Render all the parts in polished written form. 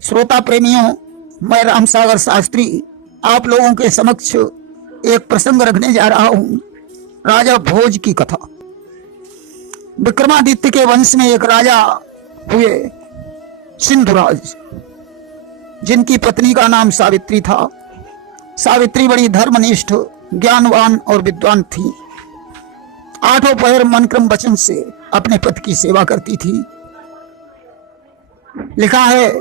श्रोता प्रेमियों, मैं रामसागर शास्त्री आप लोगों के समक्ष एक प्रसंग रखने जा रहा हूं। राजा भोज की कथा। विक्रमादित्य के वंश में एक राजा हुए सिंधुराज, जिनकी पत्नी का नाम सावित्री था। सावित्री बड़ी धर्मनिष्ठ, ज्ञानवान और विद्वान थी। आठों पहर मन क्रम वचन से अपने पति की सेवा करती थी। लिखा है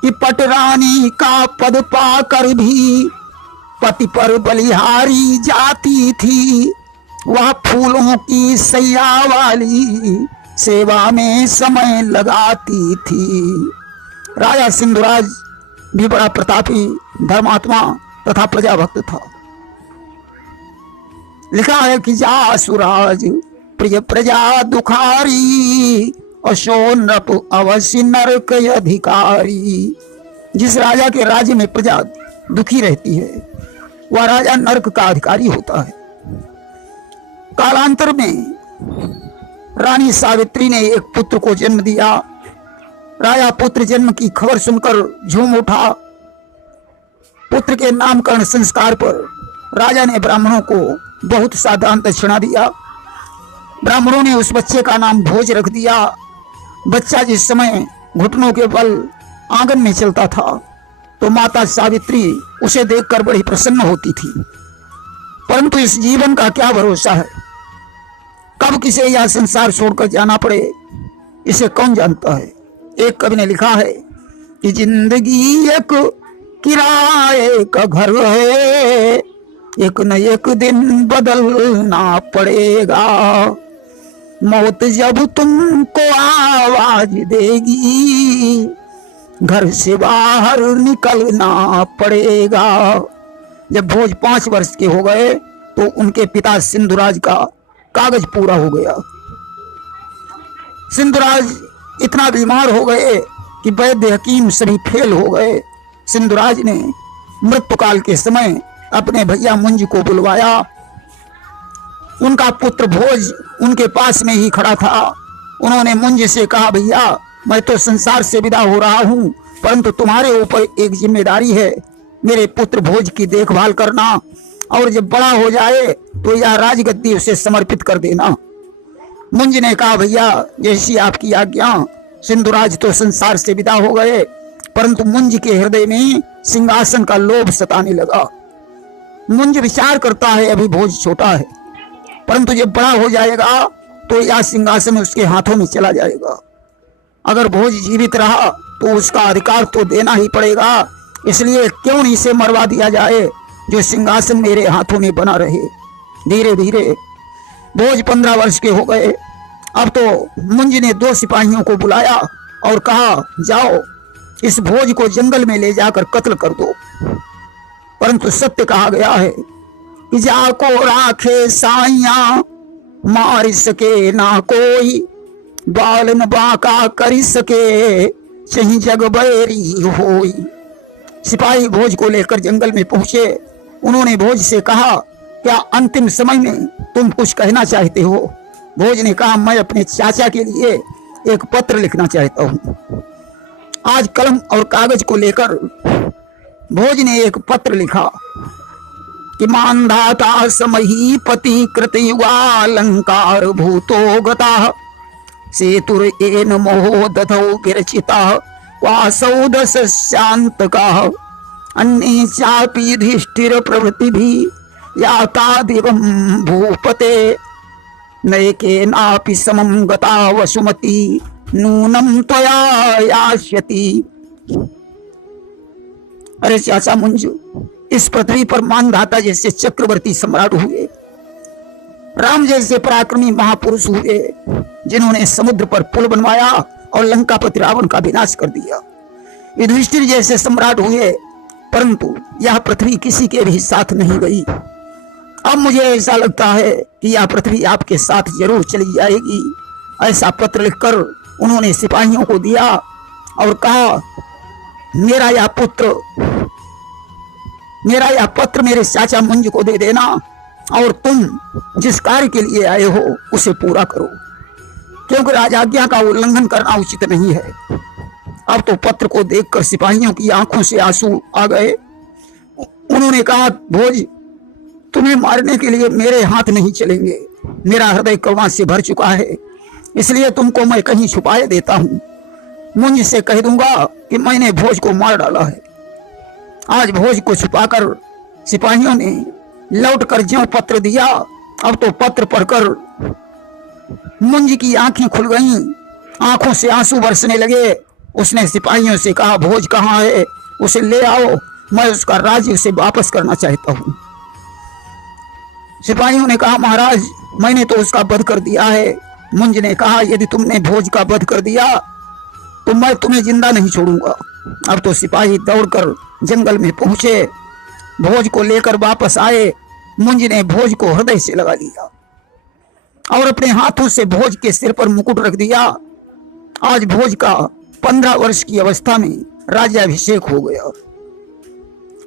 कि पटरानी का पद पाकर भी पति पर बलिहारी जाती थी। वह फूलों की सैया वाली सेवा में समय लगाती थी। राजा सिंधुराज भी बड़ा प्रतापी, धर्मात्मा तथा प्रजाभक्त था। लिखा है कि जा सुराज प्रिय प्रजा दुखारी, अशो नृप अवश्य नरक अधिकारी। जिस राजा के राज्य में प्रजा दुखी रहती है, वह राजा नरक का अधिकारी होता है। कालांतर में रानी सावित्री ने एक पुत्र को जन्म दिया। राजा पुत्र जन्म की खबर सुनकर झूम उठा। पुत्र के नामकरण संस्कार पर राजा ने ब्राह्मणों को बहुत सा दान दक्षिणा दिया। ब्राह्मणों ने उस बच्चे का नाम भोज रख दिया। बच्चा जिस समय घुटनों के बल आंगन में चलता था, तो माता सावित्री उसे देखकर बड़ी प्रसन्न होती थी। परंतु इस जीवन का क्या भरोसा है, कब किसे यह संसार छोड़कर जाना पड़े, इसे कौन जानता है। एक कवि ने लिखा है कि जिंदगी एक किराए का घर है, एक न एक दिन बदलना पड़ेगा। मौत जब तुमको आवाज देगी, घर से बाहर निकलना पड़ेगा। जब भोज 5 वर्ष के हो गए तो उनके पिता सिंधुराज का कागज पूरा हो गया। सिंधुराज इतना बीमार हो गए कि वैद्य हकीम सभी फेल हो गए। सिंधुराज ने मृत्युकाल के समय अपने भैया मुंज को बुलवाया। उनका पुत्र भोज उनके पास में ही खड़ा था। उन्होंने मुंज से कहा, भैया मैं तो संसार से विदा हो रहा हूं, परंतु तुम्हारे ऊपर एक जिम्मेदारी है, मेरे पुत्र भोज की देखभाल करना, और जब बड़ा हो जाए तो यह राजगद्दी उसे समर्पित कर देना। मुंज ने कहा, भैया जैसी आपकी आज्ञा। सिंधुराज तो संसार से विदा हो गए, परंतु मुंज के हृदय में सिंहासन का लोभ सताने लगा। मुंज विचार करता है, अभी भोज छोटा है, परंतु जब बड़ा हो जाएगा तो यह सिंहासन उसके हाथों में चला जाएगा। अगर भोज जीवित रहा तो उसका अधिकार तो देना ही पड़ेगा, इसलिए क्यों नहीं इसे मरवा दिया जाए, जो सिंहासन मेरे हाथों में बना रहे। धीरे धीरे भोज 15 वर्ष के हो गए। अब तो मुंज ने 2 सिपाहियों को बुलाया और कहा, जाओ इस भोज को जंगल में ले जाकर कत्ल कर दो। परंतु सत्य कहा गया है कि जाको राखे साइया, मार सके ना कोई, बालन बाका कर सके, चही जग बैरी होई। सिपाही भोज को लेकर जंगल में पहुंचे। उन्होंने भोज से कहा, क्या अंतिम समय में तुम कुछ कहना चाहते हो? भोज ने कहा, मैं अपने चाचा के लिए एक पत्र लिखना चाहता हूं। आज कलम और कागज को लेकर भोज ने एक पत्र लिखा कि मानधाता समही पति कृतयुगालंकार भूतो गता, सेतुर एन मोहो दधौ विरचिता, वासौदस शांतका, अन्ये चापि युधिष्ठिर प्रभृति भी याता दिवं भूपते, नैके नापि समं गता वसुमती, नूनम त्वया यास्यति। अरे चाचा मुंज, इस पृथ्वी पर मानधाता जैसे चक्रवर्ती सम्राट हुए, राम जैसे पराक्रमी महापुरुष हुए, जिन्होंने समुद्र पर पुल बनवाया और लंकापति रावण का विनाश कर दिया। युधिष्ठिर जैसे सम्राट हुए, परंतु यह पृथ्वी किसी के भी साथ नहीं गई। अब मुझे ऐसा लगता है कि यह पृथ्वी आपके साथ जरूर चली जाएगी। ऐसा पत्र लिखकर उन्होंने सिपाहियों को दिया और कहा, मेरा यह पत्र मेरे चाचा मुंज को दे देना, और तुम जिस कार्य के लिए आए हो उसे पूरा करो, क्योंकि राजाज्ञा का उल्लंघन करना उचित नहीं है। अब तो पत्र को देखकर सिपाहियों की आंखों से आंसू आ गए। उन्होंने कहा, भोज, तुम्हें मारने के लिए मेरे हाथ नहीं चलेंगे। मेरा हृदय करुणा से भर चुका है, इसलिए तुमको मैं कहीं छुपाए देता हूं। मुंज से कह दूंगा कि मैंने भोज को मार डाला है। आज भोज को छुपाकर सिपाहियों ने लौटकर ज्यों पत्र दिया। अब तो पत्र पढ़कर मुंज की आंखें खुल गईं, आंखों से आंसू बरसने लगे। उसने सिपाहियों से कहा, भोज कहाँ है? उसे ले आओ, मैं उसका राज्य उसे वापस करना चाहता हूं। सिपाहियों ने कहा, महाराज, मैंने तो उसका वध कर दिया है। मुंज ने कहा, यदि तुमने भोज का वध कर दिया तो मैं तुम्हें जिंदा नहीं छोड़ूंगा। अब तो सिपाही दौड़कर जंगल में पहुंचे, भोज को लेकर वापस आए। मुंज ने भोज को हृदय से लगा लिया और अपने हाथों से भोज के सिर पर मुकुट रख दिया। आज भोज का 15 वर्ष की अवस्था में राज्याभिषेक हो गया।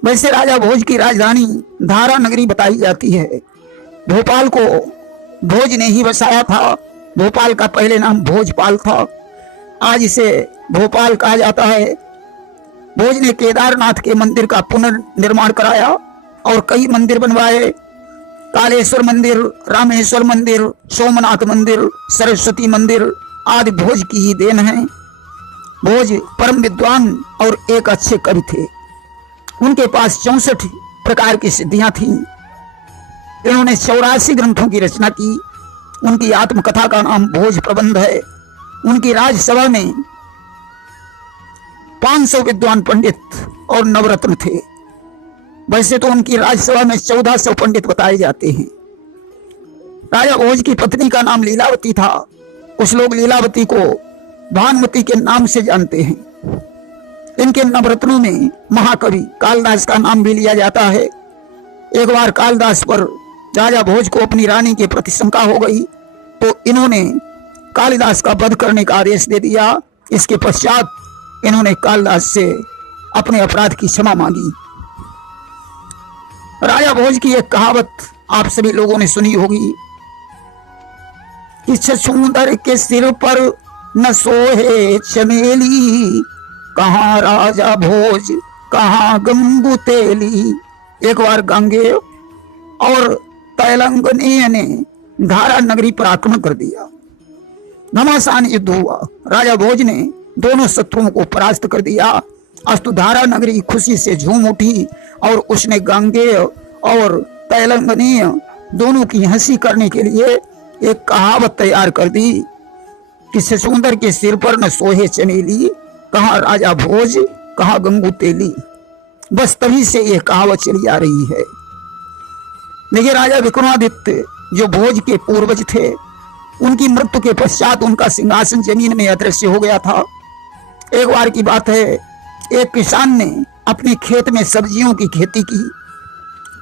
वैसे राजा भोज की राजधानी धारा नगरी बताई जाती है। भोपाल को भोज ने ही बसाया था। भोपाल का पहले नाम भोजपाल था, आज इसे भोपाल कहा जाता है। भोज ने केदारनाथ के मंदिर का पुनर्निर्माण कराया और कई मंदिर बनवाए। कालेश्वर मंदिर, रामेश्वर मंदिर, सोमनाथ मंदिर, सरस्वती मंदिर आदि भोज की ही देन है। भोज परम विद्वान और एक अच्छे कवि थे। उनके पास 64 प्रकार की सिद्धियां थीं। इन्होंने 84 ग्रंथों की रचना की। उनकी आत्मकथा का नाम भोज प्रबंध है। उनकी राजसभा में 500 विद्वान पंडित और नवरत्न थे। वैसे तो उनकी राजसभा में 1400 पंडित बताए जाते हैं। राजा भोज की पत्नी का नाम लीलावती था। कुछ लोग लीलावती को भानुमति के नाम से जानते हैं। इनके नवरत्नों में महाकवि कालिदास का नाम भी लिया जाता है। एक बार कालिदास पर राजा भोज को अपनी रानी के प्रति शंका हो गई तो इन्होंने कालिदास का वध करने का आदेश दे दिया। इसके पश्चात इन्होंने कालिदास से अपने अपराध की क्षमा मांगी। राजा भोज की एक कहावत आप सभी लोगों ने सुनी होगी कि छछूंदर के सिर पर न सोहे चमेली, कहाँ राजा भोज कहाँ गंगू तेली। एक बार गांगेय और तैलंगनीय ने धारा नगरी पर आक्रमण कर दिया। घमासान युद्ध हुआ। राजा भोज ने दोनों शत्रुओं को परास्त कर दिया। अस्तु धारा नगरी खुशी से झूम उठी और उसने गांगेय और तैलंगनीय दोनों की हंसी करने के लिए एक कहावत तैयार कर दी कि छछूंदर के सिर पर न सोहे चमेली, कहाँ राजा भोज कहाँ गंगू तेली। बस तभी से यह कहावत चली आ रही है। देखिए, राजा विक्रमादित्य जो भोज के पूर्वज थे, उनकी मृत्यु के पश्चात उनका सिंहासन जमीन में अदृश्य हो गया था। एक बार की बात है, एक किसान ने अपने खेत में सब्जियों की खेती की।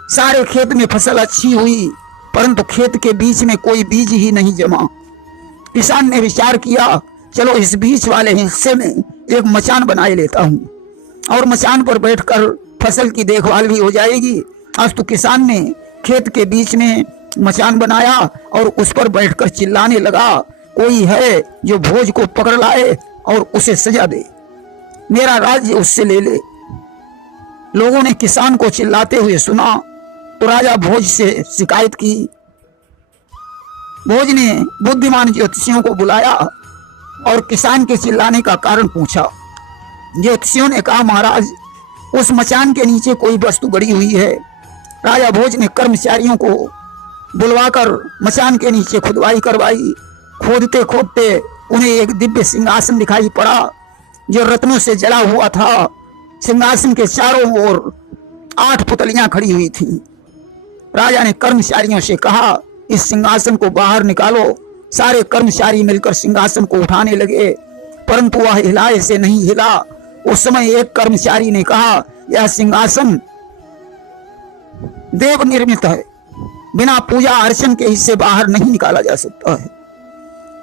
सारे खेत में फसल अच्छी हुई, परंतु खेत के बीच में कोई बीज ही नहीं जमा। किसान ने विचार किया, चलो इस बीच वाले हिस्से में एक मचान बनाए लेता हूं और मचान पर बैठकर फसल की देखभाल भी हो जाएगी। अस्तु किसान ने खेत के बीच में मचान बनाया और उस पर बैठकर चिल्लाने लगा, कोई है जो भोज को पकड़ लाए और उसे सजा दे, मेरा राज्य उससे ले ले। लोगों ने किसान को चिल्लाते हुए सुना तो राजा भोज से शिकायत की। भोज ने बुद्धिमान ज्योतिषियों को बुलाया और किसान के चिल्लाने का कारण पूछा। ज्योतिषियों ने कहा, महाराज, उस मचान के नीचे कोई वस्तु गड़ी हुई है। राजा भोज ने कर्मचारियों को बुलवाकर मचान के नीचे खुदवाई करवाई। खोदते खोदते उन्हें एक दिव्य सिंहासन दिखाई पड़ा जो रत्नों से जला हुआ था। सिंहासन के चारों ओर 8 पुतलियां खड़ी हुई थीं। राजा ने कर्मचारियों से कहा, इस सिंहासन को बाहर निकालो। सारे कर्मचारी मिलकर सिंहासन को उठाने लगे, परंतु वह हिलाए से नहीं हिला। उस समय एक कर्मचारी ने कहा, यह सिंहासन देव निर्मित है, बिना पूजा अर्चन के इससे बाहर नहीं निकाला जा सकता है।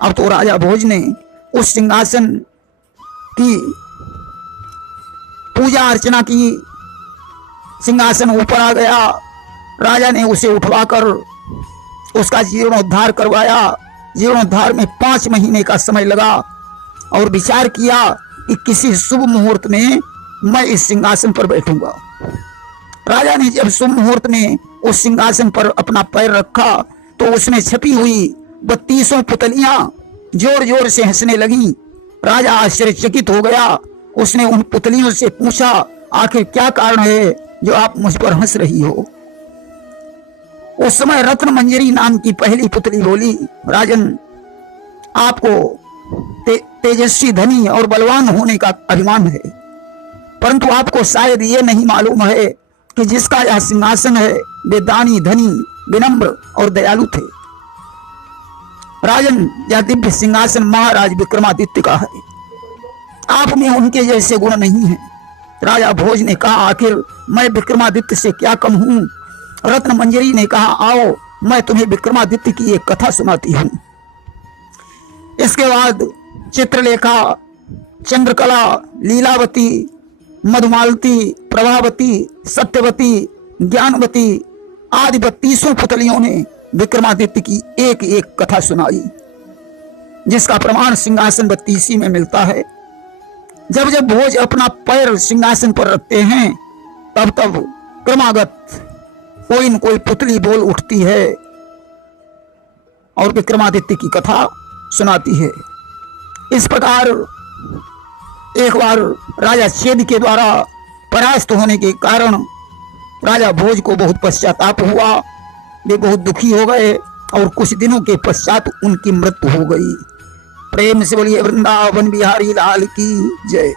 अब तो राजा भोज ने उस सिंहासन की पूजा अर्चना की। सिंहासन ऊपर आ गया। राजा ने उसे उठवाकर उसका जीर्णोद्धार करवाया। जीर्णोद्धार में 5 महीने का समय लगा और विचार किया कि किसी शुभ मुहूर्त में मैं इस सिंहासन पर बैठूंगा। राजा ने जब शुभ मुहूर्त में उस सिंहासन पर अपना पैर रखा तो उसमें छपी हुई 32 पुतलियां जोर जोर से हंसने लगी। राजा आश्चर्यचकित हो गया। उसने उन पुतलियों से पूछा, आखिर क्या कारण है जो आप मुझ पर हंस रही हो? उस समय रत्न मंजरी नाम की पहली पुतली बोली, राजन, आपको तेजस्वी, धनी और बलवान होने का अभिमान है, परंतु आपको शायद ये नहीं मालूम है कि जिसका यह सिंहासन है वे दानी, धनी, विनम्र और दयालु थे। राजन, यह दिव्य सिंहासन महाराज विक्रमादित्य का है। आप में उनके जैसे गुण नहीं है। राजा भोज ने कहा, आखिर मैं विक्रमादित्य से क्या कम हूं? रत्न मंजरी ने कहा, आओ मैं तुम्हें विक्रमादित्य की एक कथा सुनाती हूं। इसके बाद चित्रलेखा, चंद्रकला, लीलावती, मधुमालती, प्रभावती, सत्यवती, ज्ञानवती आदि 32 पुतलियों ने विक्रमादित्य की एक एक कथा सुनाई, जिसका प्रमाण सिंहासन 32 में मिलता है। जब जब भोज अपना पैर सिंहासन पर रखते हैं तब तब क्रमागत कोई न कोई पुतली बोल उठती है और विक्रमादित्य की कथा सुनाती है। इस प्रकार एक बार राजा चेद के द्वारा परास्त होने के कारण राजा भोज को बहुत पश्चाताप हुआ। वे बहुत दुखी हो गए और कुछ दिनों के पश्चात उनकी मृत्यु हो गई। प्रेम से बोलिए वृंदावन बिहारी लाल की जय।